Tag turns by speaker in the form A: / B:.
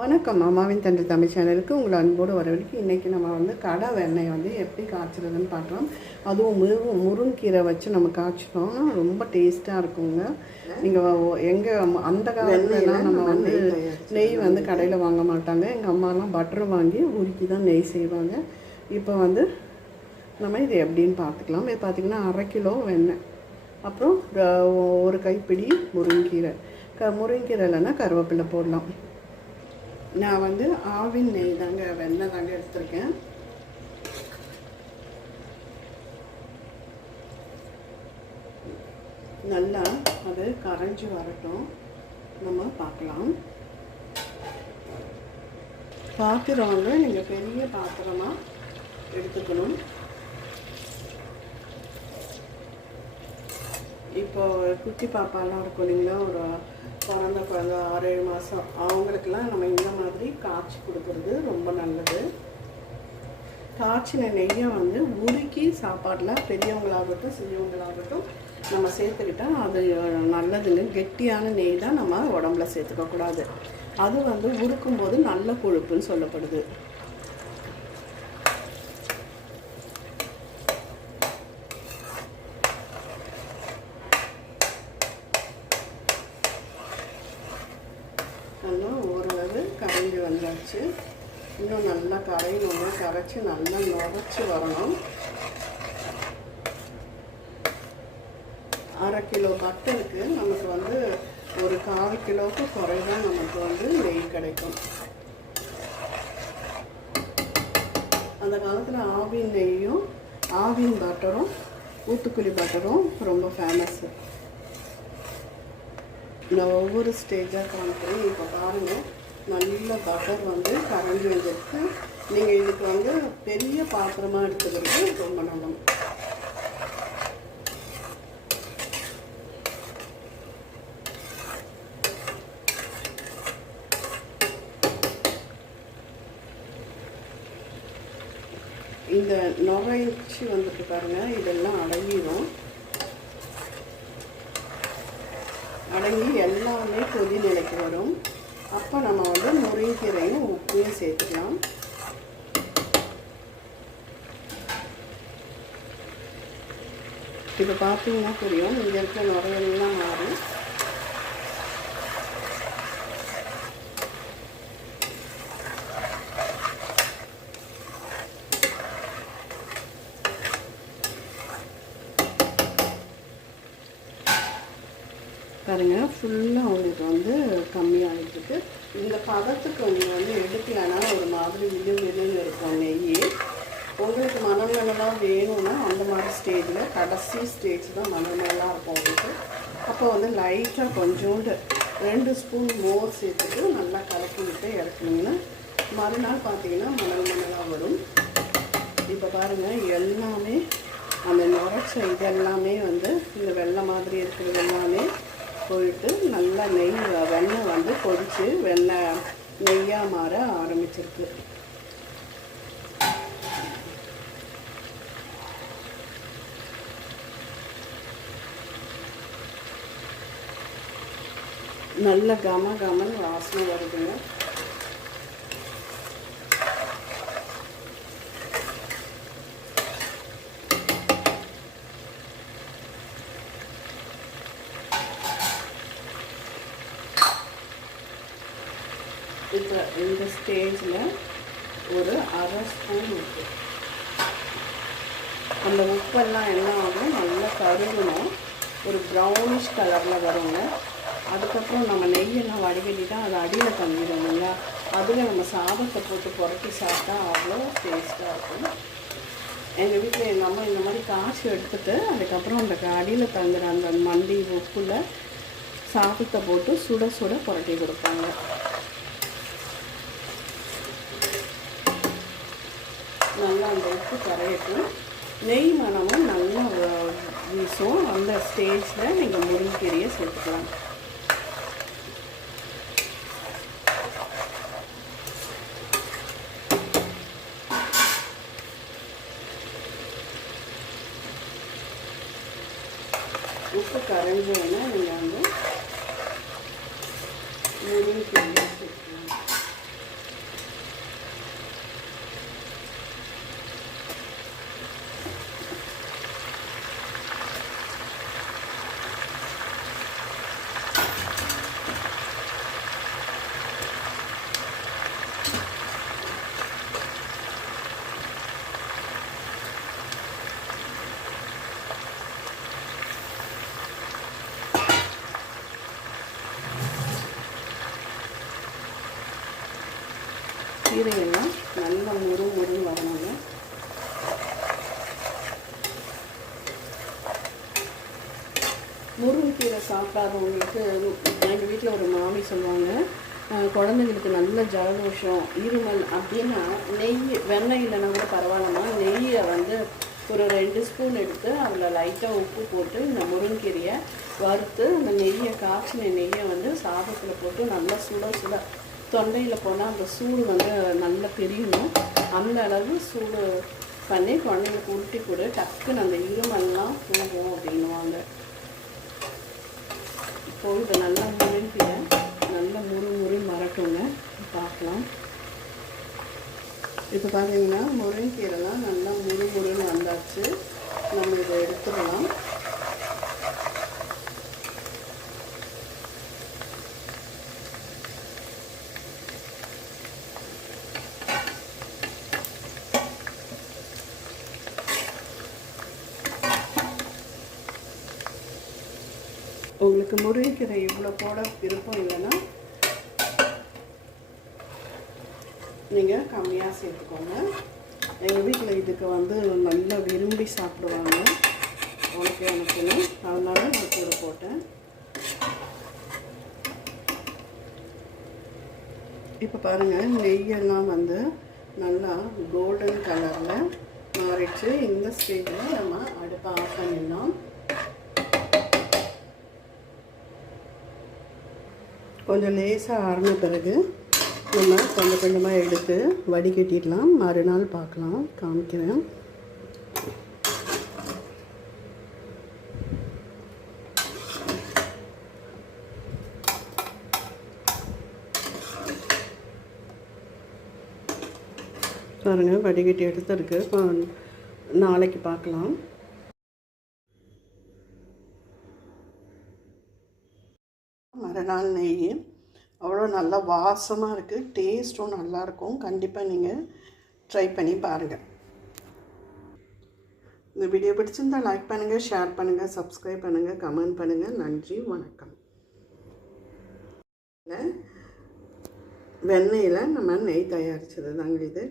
A: வணக்கம். அம்மாவின் தந்தை தமிழ் சேனலுக்கு உங்களை அன்போடு வரவழைக்கு இன்றைக்கி நம்ம வந்து கடை வெண்ணெய் வந்து எப்படி காய்ச்சறதுன்னு பார்க்கலாம். அதுவும் முரு முருங்கீரை வச்சு நம்ம காய்ச்சிட்டோம்னா ரொம்ப டேஸ்ட்டாக இருக்குங்க. நீங்கள் எங்கே அந்த காலத்துலலாம் நம்ம வந்து நெய் வந்து கடையில் வாங்க மாட்டாங்க. எங்கள் அம்மாலாம் பட்டர் வாங்கி உருக்கி தான் நெய் செய்வாங்க. இப்போ வந்து நம்ம இது எப்படின்னு பார்த்துக்கலாம். இது பார்த்திங்கன்னா அரை கிலோ வெண்ணெய். அப்புறம் ஒரு கைப்பிடி முருங்கீரை. க முருங்கீரை இல்லைன்னா கருவேப்பிலை போடலாம். நான் வந்து ஆவின் நெய் தாங்க வெண்ணெய் தாங்க எடுத்திருக்கேன். நல்லா அது கரைஞ்சி வரட்டும். நம்ம பார்க்கலாம். பாத்திரம் வந்து நீங்கள் பெரிய பாத்திரமாக எடுத்துக்கணும். இப்போ குட்டி பாப்பாலாம் இருக்கும் இல்லைங்களா? ஒரு பிறந்த குழந்த ஆறு ஏழு மாதம் அவங்களுக்கெல்லாம் நம்ம இந்த மாதிரி காய்ச்சி கொடுக்கறது ரொம்ப நல்லது. காய்ச்சின நெய்யை வந்து உருக்கி சாப்பாட்டில் பெரியவங்களாகட்டும் சிறியவங்களாகட்டும் நம்ம சேர்த்துக்கிட்டா அது நல்லதுங்க கெட்டியான நெய் தான் நம்ம உடம்புல சேர்த்துக்கக்கூடாது. அது வந்து உருக்கும்போது நல்ல கொழுப்புன்னு சொல்லப்படுது. நல்லா ஓரளவு கரைஞ்சி வந்தாச்சு. இன்னும் நல்லா கரையணும்னா கரைச்சி நல்லா நுரைச்சி வரணும். அரை கிலோ பட்டருக்கு நமக்கு வந்து ஒரு கால் கிலோவுக்கு குறைதான் நமக்கு வந்து நெய் கிடைக்கும். அந்த காலத்தில் ஆவின் நெய்யும் ஆவின் பட்டரும் ஊத்துக்குழி பட்டரும் ரொம்ப ஃபேமஸ்ஸு நான் ஒவ்வொரு ஸ்டேஜாக காமிக்கிறேன் இப்போ பாருங்கள் நல்ல பட்டர் வந்து கரைஞ்சி வந்துருக்கு. நீங்கள் இதுக்கு வந்து பெரிய பாத்திரமாக எடுத்துக்கிறது ரொம்ப நல்லது. இந்த நுழைச்சி வந்துட்டு பாருங்கள் இதெல்லாம் அடங்கிடும் அடங்கி எல்லாமே கொதி நிலைக்கு வரும். அப்போ நம்ம வந்து முருங்கீரையும் உப்பையும் சேர்த்துக்கலாம். இப்போ பார்த்தீங்கன்னா தெரியும் இங்கே இடத்துல நுரையெல்லாம் மாறும் பாருங்க ஃபுல்லாக உங்களுக்கு வந்து கம்மியாகிட்டு இந்த பதத்துக்கு நீங்கள் வந்து எடுக்கலைன்னா ஒரு மாதிரி விழு விழுன்னு இருக்கும் நெய். உங்களுக்கு மணமணலாம் வேணும்னா அந்த மாதிரி ஸ்டேஜில் கடைசி ஸ்டேஜ் தான் மணமணலாம் இருக்கும் உங்களுக்கு. அப்போ வந்து லைட்டாக கொஞ்சோண்டு ரெண்டு ஸ்பூன் மோர் சேர்த்துட்டு நல்லா கலக்கி விட்டு இறக்குனீங்கன்னா மறுநாள் பார்த்தீங்கன்னா மணல் மணலாக வரும். இப்போ பாருங்கள் எல்லாமே அந்த நுரைச்ச இதெல்லாமே வந்து இந்த வெள்ளை மாதிரி இருக்கிறது எல்லாமே போயிட்டு நல்லா நெய் வெண்ணெய் வந்து கொதித்து வெண்ணெய் நெய்யாக மாற ஆரம்பிச்சிருக்கு. நல்ல கம கமன் வாசனை வருதுங்க. இப்போ இந்த ஸ்டேஜில் ஒரு அரை ஸ்பூன் உப்பு. அந்த உப்பெல்லாம் என்ன ஆகும்? நல்லா கருகணும். ஒரு ப்ரௌனிஷ் கலரில் வருங்க. அதுக்கப்புறம் நம்ம நெய்யெல்லாம் வடிகட்டிட்டா அது அடியில் தங்கிடும் இல்லைங்களா? அதில் நம்ம சாதத்தை போட்டு புரட்டி சாப்பிட்டா அவ்வளோ டேஸ்ட்டாக இருக்கும். எங்கள் வீட்டில் எங்கள் அம்மா இந்த மாதிரி காய்ச்சி எடுத்துட்டு அதுக்கப்புறம் அந்த அடியில் தங்குற அந்த மண்டி உப்புல சாதத்தை போட்டு சுட சுட புரட்டி கொடுப்பாங்க. நல்லா அந்த உப்பு கரையட்டும் நெய் மனமும் நல்லா வீசும். அந்த ஸ்டேஜில் நீங்கள் முருங்கீரையை சேர்த்துக்கலாம். உப்பு கரைஞ்சோன்னா நீங்கள் வந்து முருங்கீரையை கீரையெல்லாம் நல்ல முரு முரு வரணுங்க. முருங்கீரை சாப்பிடாதவங்களுக்கு எங்கள் வீட்டில் ஒரு மாமி சொல்லுவாங்க குழந்தைங்களுக்கு நல்ல ஜலதோஷம் இருமல் அப்படின்னா நெய் வெண்ணெய் இல்லைன்னா கூட பரவாயில்லம்மா. நெய்யை வந்து ஒரு ரெண்டு ஸ்பூன் எடுத்து அதில் லைட்டாக உப்பு போட்டு இந்த முருங்கீரையை வறுத்து அந்த நெய்யை காய்ச்சின நெய்யை வந்து சாதத்தில் போட்டு நல்லா சுட சுட தொண்டையில் போனால் அந்த சூடு வந்து நல்லா பிரியணும். அந்த அளவு சூடு பண்ணி குழந்தைங்களுக்கு உருட்டி கொடு டக்குன்னு அந்த இருமல்லாம் போகும் அப்படின்னுவாங்க. இப்போ இதை நல்லா முருங்கிற நல்லா முறு முறு மறட்டுங்க பார்க்கலாம். இப்போ பார்த்தீங்கன்னா முருங்கீரைலாம் நல்லா முறு முறுன்னு வந்தாச்சு. நம்ம இதை எடுத்துடலாம். உங்களுக்கு முருங்கைக்கீரை இவ்வளோ போட விருப்பம் இல்லைன்னா நீங்கள் கம்மியாக சேர்த்துக்கோங்க. எங்கள் வீட்டில் இதுக்கு வந்து நல்லா விரும்பி சாப்பிடுவாங்க. உனக்கு எனக்குன்னு அதனால நான் கூட போட்டேன். இப்போ பாருங்கள் நெய்யெல்லாம் வந்து நல்லா கோல்டன் கலரில் மாறிடுச்சு. இந்த ஸ்டேஜில் நம்ம அடுப்பை ஆஃப் பண்ணிடலாம். கொஞ்சம் லேசாக ஆறின பிறகு நம்ம கொஞ்சம் கொஞ்சமாக எடுத்து வடிகட்டிடலாம். மறுநாள் பார்க்கலாம். காமிக்கிறேன். பாருங்கள் வடிகட்டி எடுத்துருக்கு. இப்போ நாளைக்கு பார்க்கலாம். மறுநாள் நெய் அவ்வளோ நல்லா வாசமாக இருக்குது டேஸ்ட்டும் நல்லாயிருக்கும் கண்டிப்பாக நீங்கள் ட்ரை பண்ணி பாருங்கள் இந்த வீடியோ பிடிச்சிருந்தா லைக் பண்ணுங்கள் ஷேர் பண்ணுங்கள் சப்ஸ்கிரைப் பண்ணுங்கள் கமெண்ட் பண்ணுங்கள் நன்றி வணக்கம். வெண்ணெயில் நம்ம நெய் தயாரித்தது தாங்க இது.